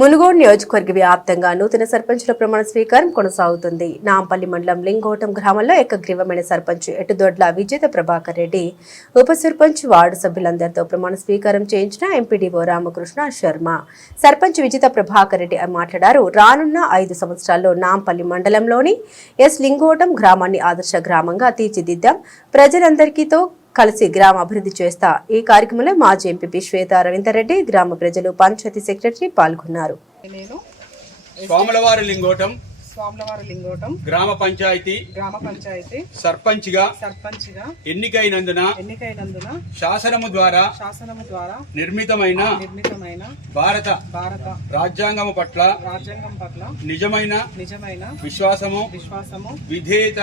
మునుగోడు నియోజకవర్గ వ్యాప్తంగా నూతన సర్పంచుల ప్రమాణ స్వీకారం కొనసాగుతుంది. నాంపల్లి మండలం లింగోటం గ్రామంలో ఏకగ్రీవమైన సర్పంచ్ ఎటుదొడ్ల విజేత ప్రభాకర్ రెడ్డి, ఉప సర్పంచ్ వార్డు సభ్యులందరితో ప్రమాణ స్వీకారం చేయించిన ఎంపీడీఓ రామకృష్ణ శర్మ. సర్పంచ్ విజేత ప్రభాకర్ రెడ్డి మాట్లాడారు. రానున్న 5 సంవత్సరాల్లో నాంపల్లి మండలంలోని లింగోటం గ్రామాన్ని ఆదర్శ గ్రామంగా తీర్చిదిద్దాం. ప్రజలందరికీతో కలిసి గ్రామ అభివృద్ధి చేస్తా. ఈ కార్యక్రమంలో మాజీ ఎంపీ శ్వేత రవీందర్ రెడ్డి, గ్రామ ప్రజలు, పంచాయతీ సెక్రటరీ పాల్గొన్నారు. స్వాములవారి లింగోటం గ్రామ పంచాయతీ సర్పంచ్ గా ఎన్నికైనందున శాసనము ద్వారా నిర్మితమైన భారత రాజ్యాంగము పట్ల నిజమైన విశ్వాసము విధేయత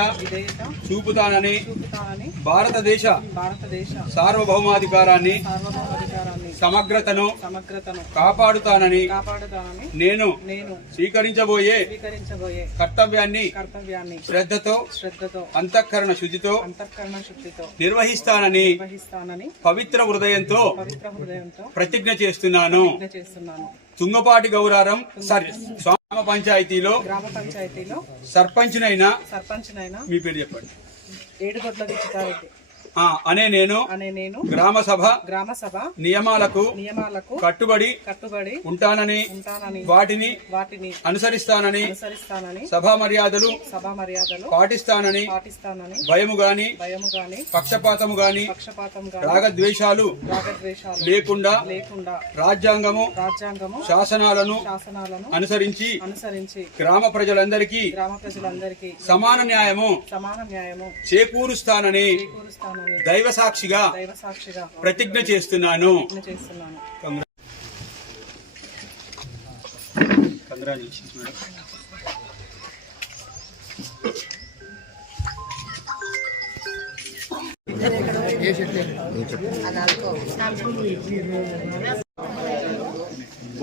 చూపుతానని భారతదేశ సార్వభౌమాధికారాన్ని సమగ్రతను కాపాడుతానని నేను స్వీకరించబోయే కర్తవ్యాన్ని శ్రద్ధతో అంతఃకరణ శుద్ధితో నిర్వహిస్తానని పవిత్ర హృదయంతో ప్రతిజ్ఞ చేస్తున్నాను. తుంగపాటి గౌరారం గ్రామ పంచాయతీలో సర్పంచ్నైనా మీ పేరు చెప్పండి. అనే నేను గ్రామ సభ నియమాలకు కట్టుబడి ఉంటానని వాటిని అనుసరిస్తానని సభా మర్యాదలు పాటిస్తానని భయము గాని పక్షపాతము గాని రాగద్వేషాలు లేకుండా రాజ్యాంగము శాసనాలను అనుసరించి గ్రామ ప్రజలందరికీ సమాన న్యాయము చేకూరుస్తానని దైవ సాక్షిగా ప్రతిజ్ఞ చేస్తున్నాను.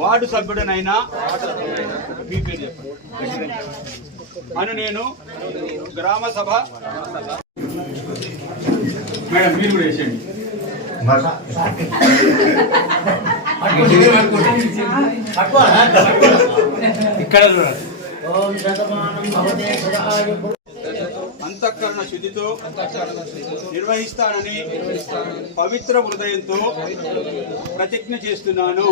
వార్డు సభ్యుడనైనా మీ పేరు చెప్పండి. అను నేను గ్రామ సభ మేడం మీరు కూడా వేసేయండి. ఇక్కడ అంతఃకరణ శుద్ధితో నిర్వహిస్తానని పవిత్ర హృదయంతో ప్రతిజ్ఞ చేస్తున్నాను.